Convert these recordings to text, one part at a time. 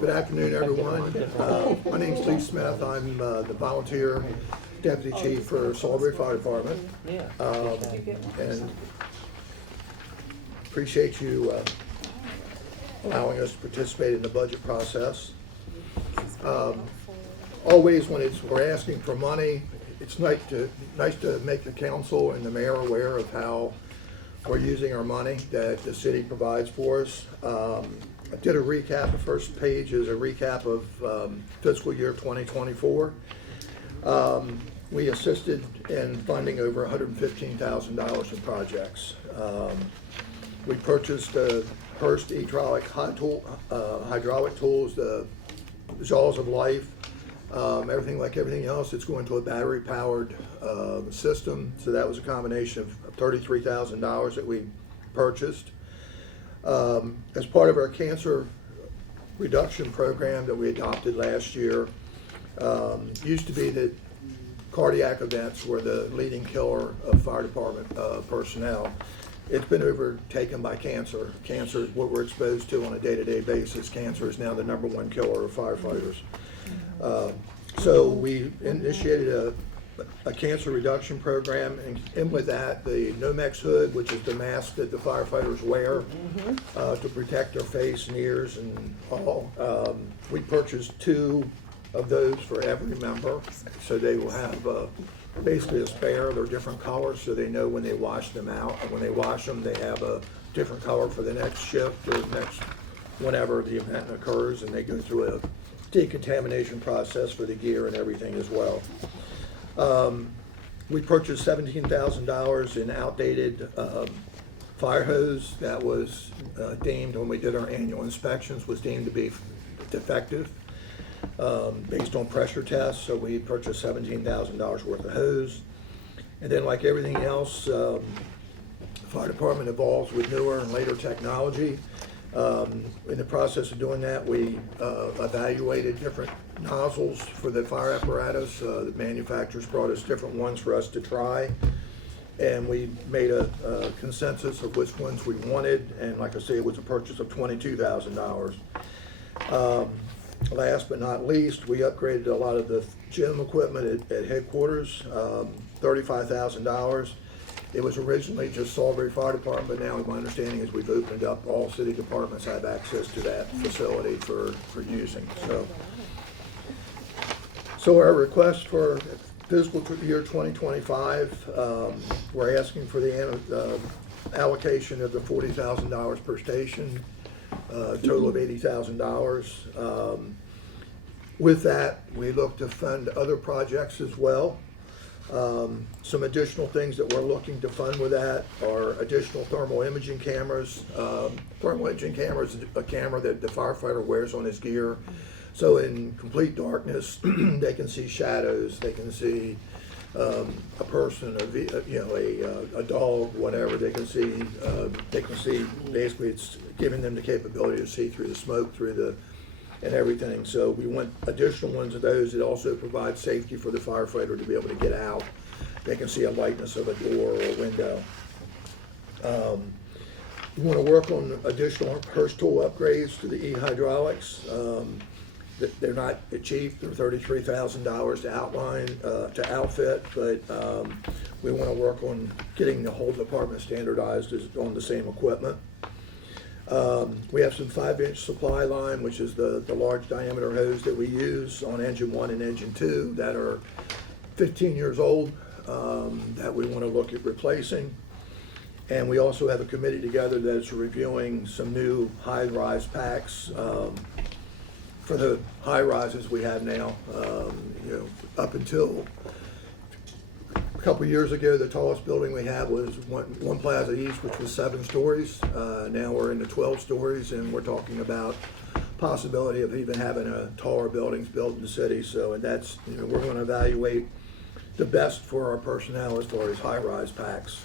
Good afternoon, everyone. My name's Lee Smith. I'm the volunteer deputy chief for Salisbury Fire Department. And appreciate you allowing us to participate in the budget process. Always when we're asking for money, it's nice to make the council and the mayor aware of how we're using our money that the city provides for us. I did a recap. The first page is a recap of fiscal year 2024. We assisted in funding over $115,000 in projects. We purchased the Hurst hydraulic tools, the Jaws of Life, everything else. It's going to a battery-powered system. So that was a combination of $33,000 that we purchased. As part of our cancer reduction program that we adopted last year, used to be that cardiac events were the leading killer of fire department personnel. It's been overtaken by cancer. Cancer is what we're exposed to on a day-to-day basis. Cancer is now the #1 killer of firefighters. So we initiated a cancer reduction program, and with that, the Nomex hood, which is the mask that the firefighters wear to protect their face and ears and all. We purchased 2 of those for every member, so they will have basically a spare. They're different colors, so they know when they wash them out. And when they wash them, they have a different color for the next shift or next whenever the event occurs, and they go through a decontamination process for the gear and everything as well. We purchased $17,000 in outdated fire hose that was deemed, when we did our annual inspections, was deemed to be defective based on pressure tests. So we purchased $17,000 worth of hose. And then, like everything else, fire department evolves with newer and later technology. In the process of doing that, we evaluated different nozzles for the fire apparatus. The manufacturers brought us different ones for us to try, and we made a consensus of which ones we wanted, and like I say, it was a purchase of $22,000. Last but not least, we upgraded a lot of the gym equipment at headquarters, $35,000. It was originally just Salisbury Fire Department, but now my understanding is we've opened up, all city departments have access to that facility for using. So our request for fiscal year 2025, we're asking for the allocation of the $40,000 per station, total of $80,000. With that, we look to fund other projects as well. Some additional things that we're looking to fund with that are additional thermal imaging cameras. Thermal imaging camera is a camera that the firefighter wears on his gear. So in complete darkness, they can see shadows, they can see a person, a dog, whatever. They can see. Basically, it's giving them the capability to see through the smoke, and everything. So we want additional ones of those. It also provides safety for the firefighter to be able to get out. They can see a lightness of a door or a window. We want to work on additional Hurst tool upgrades to the e-hydraulics. They're not cheap. They're $33,000 to outfit, but we want to work on getting the whole department standardized on the same equipment. We have some 5-inch supply line, which is the large diameter hose that we use on engine 1 and engine 2 that are 15 years old, that we want to look at replacing. And we also have a committee together that's reviewing some new high-rise packs for the high rises we have now. Up until a couple of years ago, the tallest building we had was One Plaza East, which was 7 stories. Now we're into 12 stories, and we're talking about possibility of even having taller buildings built in the city. So, and that's, we're going to evaluate the best for our personnel as far as high-rise packs.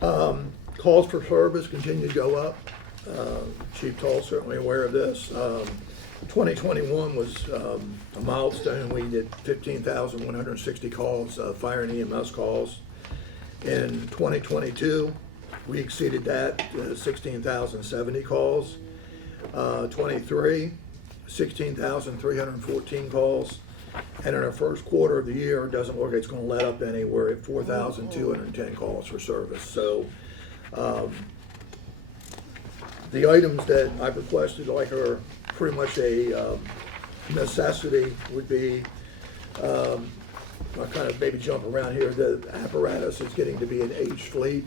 Calls for service continue to go up. Chief Toll's certainly aware of this. 2021 was a milestone. We did 15,160 calls, fire and EMS calls. In 2022, we exceeded that, 16,070 calls. 23, 16,314 calls. And in our first quarter of the year, it doesn't look like it's going to let up any. We're at 4,210 calls for service. So the items that I've requested, like, are pretty much a necessity, would be, I'll kind of maybe jump around here. The apparatus is getting to be an aged fleet.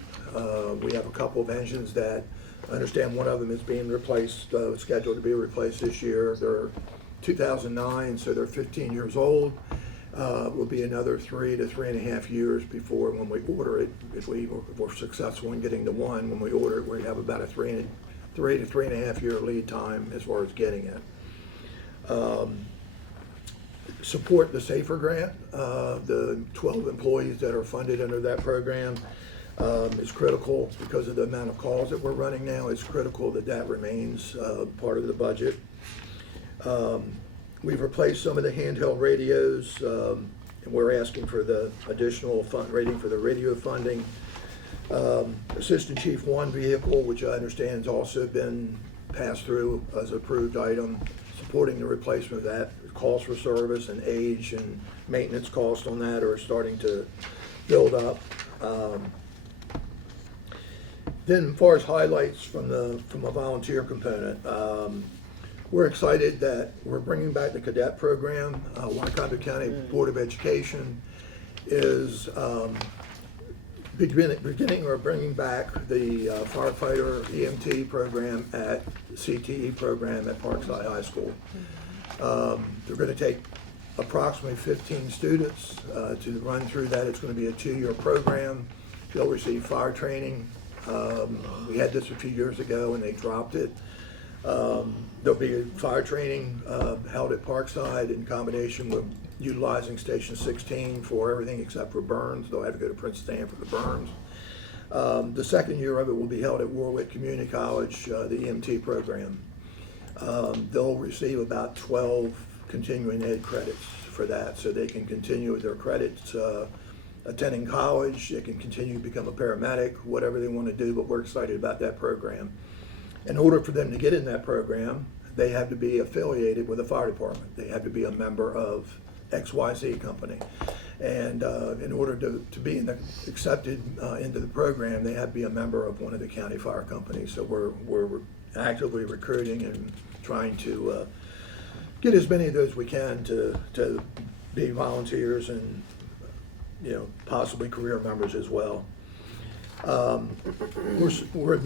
We have a couple of engines that, I understand one of them is being replaced, scheduled to be replaced this year. They're 2009, so they're 15 years old. Will be another 3 to 3.5 years before, when we order it, if we're successful in getting the one, when we order it, we have about a 3 to 3.5 year lead time as far as getting it. Support the SAFER grant. The 12 employees that are funded under that program is critical because of the amount of calls that we're running now. It's critical that that remains part of the budget. We've replaced some of the handheld radios, and we're asking for the additional rating for the radio funding. Assistant Chief 1 vehicle, which I understand has also been passed through as approved item, supporting the replacement of that. Calls for service and age and maintenance costs on that are starting to build up. Then as far as highlights from a volunteer component, we're excited that we're bringing back the cadet program. Wycombe County Board of Education is beginning or bringing back the firefighter EMT program at CTE program at Parkside High School. They're going to take approximately 15 students to run through that. It's going to be a 2-year program. They'll receive fire training. We had this a few years ago and they dropped it. There'll be fire training held at Parkside in combination with utilizing Station 16 for everything except for burns. They'll have to go to Princeton for the burns. The second year of it will be held at Warwick Community College, the EMT program. They'll receive about 12 continuing ed credits for that, so they can continue with their credits attending college. They can continue to become a paramedic, whatever they want to do, but we're excited about that program. In order for them to get in that program, they have to be affiliated with a fire department. They have to be a member of XYZ company. And in order to be accepted into the program, they have to be a member of one of the county fire companies. So we're actively recruiting and trying to get as many of those we can to be volunteers and, you know, possibly career members as well. We're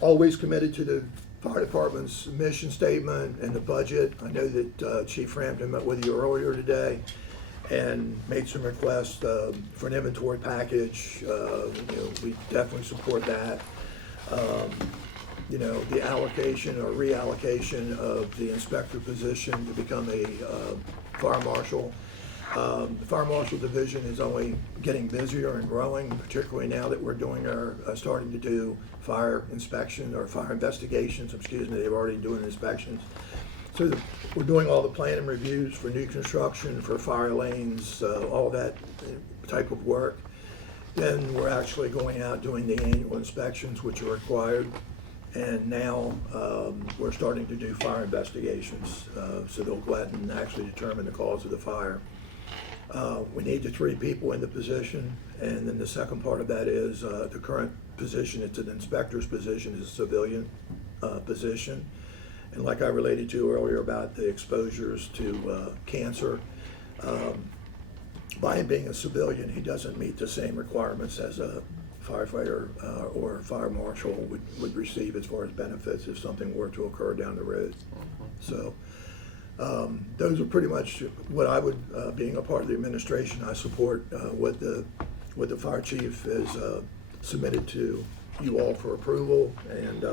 always committed to the fire department's mission statement and the budget. I know that Chief Frampton met with you earlier today and made some requests for an inventory package. You know, we definitely support that. You know, the allocation or reallocation of the inspector position to become a fire marshal. The fire marshal division is only getting busier and growing, particularly now that we're doing starting to do fire inspection or fire investigations. Excuse me, they've already doing inspections. So we're doing all the plan and reviews for new construction, for fire lanes, all that type of work. Then we're actually going out doing the annual inspections, which are required. And now we're starting to do fire investigations. So they'll go out and actually determine the cause of the fire. We need the 3 people in the position, and then the second part of that is the current position, it's an inspector's position, is a civilian position. And like I related to earlier about the exposures to cancer, by him being a civilian, he doesn't meet the same requirements as a firefighter or a fire marshal would receive as far as benefits if something were to occur down the road. So those are pretty much what I would, being a part of the administration, I support what the fire chief has submitted to you all for approval, and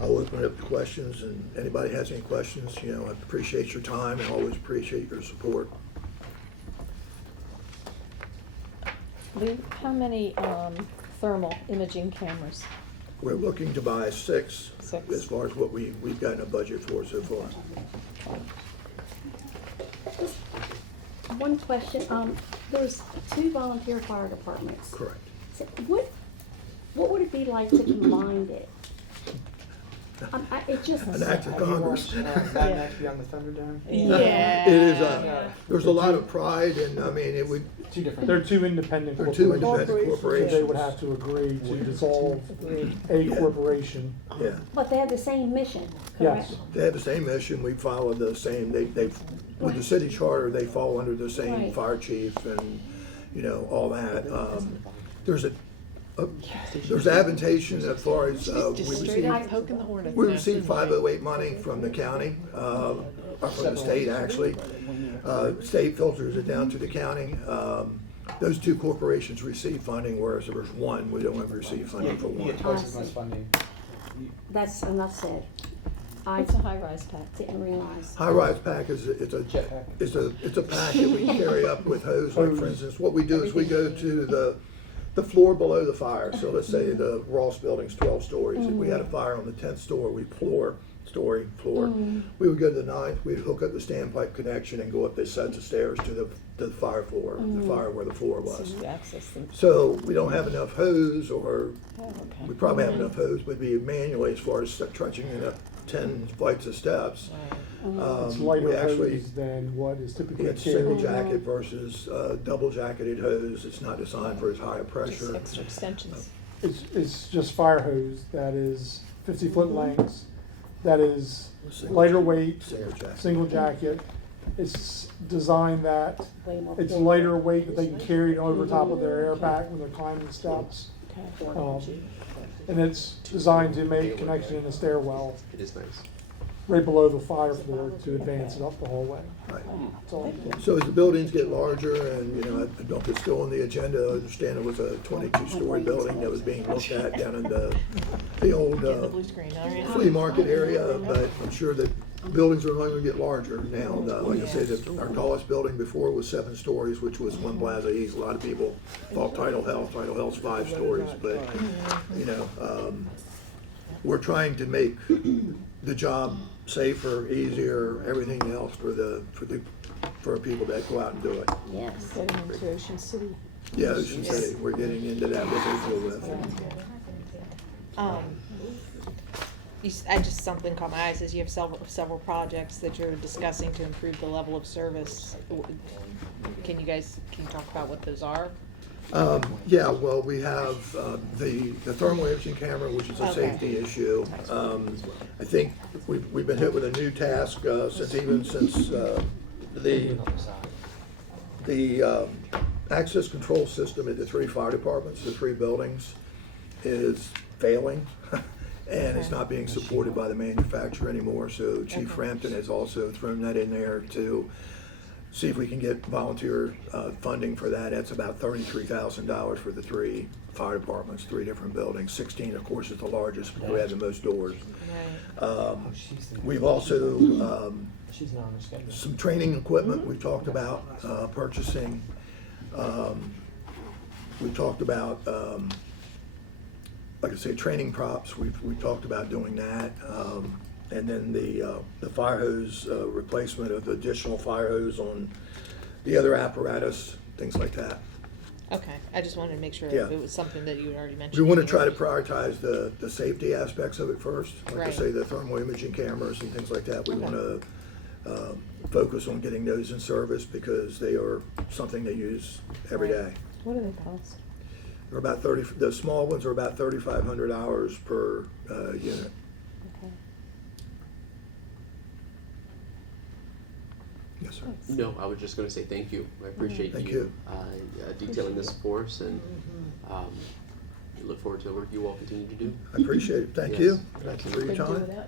I'll open it up to questions, and anybody has any questions, you know, I appreciate your time and always appreciate your support. Lee, how many thermal imaging cameras? We're looking to buy 6 6. as far as what we've gotten a budget for so far. One question, there's 2 volunteer fire departments. Correct. So what would it be like to combine it? It just. An act of Have you Congress. watched Mad Max Beyond the Thunderdome? Yeah. It is, Yeah. there's a lot of pride, and I mean, it would, Two different. They're two independent they're two corporations. independent So they would corporations. have to agree to dissolve Agreed. a Yeah. corporation. Yeah, But they have the same mission, Yes. correct? they have the same mission, we follow the same, they, with the city charter, they fall under the same Right. fire chief and, you know, all that. There's there's advantation as far as, we receive, poking the hornets. we received 508 money from the county, or from the state, actually. State filters it down to the county. Those two corporations receive funding, whereas there was one, we don't ever receive funding for You one. get twice as much funding. That's enough said. I It's a high-rise pack. didn't realize. High-rise pack is, it's a, Jetpack. it's a pack that we carry up with hose. Like, for instance, what we do is we go to the floor below the fire. So let's say the Ross building's 12 stories. If we had a fire on the 10th floor, floor. We would go to the 9th, we'd hook up the standpipe connection and go up this sets of stairs to the fire floor, the fire where the floor So was. you access them. So we don't have enough hose, or Oh, okay. we probably have enough hose, but be manually as far as trudging it up 10 flights of steps. It's We lighter actually, hose than what is typically it's single carried. jacket versus double jacketed hose. It's not designed for as high a Just pressure. extra extensions. It's just fire hose that is 50-foot lengths, that is Single lighter weight, Single jacket. single jacket. It's designed that Way more it's forward. lighter weight that they can carry it over top of their air pack when they're climbing steps. Okay. And it's designed to make connection in a stairwell It is nice. right below the fire floor to advance it up the hallway. Right. That's all. So as the buildings get larger, and, you know, I don't know if it's still on the agenda, I understand it was a 22-story building that was being looked at down in the old flea market area, but I'm sure that buildings are only going to get larger now. Like I said, our tallest building before was 7 stories, which was One Plaza East. A lot of people thought Tidal Health's 5 stories, but, you know, we're trying to make the job safer, easier, everything else for people that go out and do it. Yes. Getting into Ocean City. Yeah, Ocean City, we're getting into that with Oakville with. Something caught my eye, says you have several projects that you're discussing to improve the level of service. Can you talk about what those are? Yeah, well, we have the thermal imaging camera, which is a Okay. safety issue. I think we've been hit with a new task since the access control system at the 3 fire departments, the 3 buildings, is failing. And it's not being supported by the manufacturer anymore, so Chief Frampton has also thrown that in there to see if we can get volunteer funding for that. That's about $33,000 for the 3 fire departments, 3 different buildings. 16, of course, is the largest, because we have the most doors. We've also, She's not on the schedule. some training equipment we talked about purchasing. We talked about, like I say, training props. We talked about doing that. And then the fire hose replacement of additional fire hose on the other apparatus, things like that. Okay, I just wanted to make sure Yeah. if it was something that you had already mentioned. We want to try to prioritize the safety aspects of it first. Like I Right. say, the thermal imaging cameras and things like that. We Okay. want to focus on getting those in service because they are something they use every Right. day. What do they cost? They're about 30, the small ones are about 3,500 hours per unit. Okay. Yes, sir. Thanks. No, I was just going to say thank you. I appreciate Thank you you. detailing this for us, and look forward to the work you all continue to do. I appreciate it. Thank Yes. you. Thank you for your Couldn't do time. without you.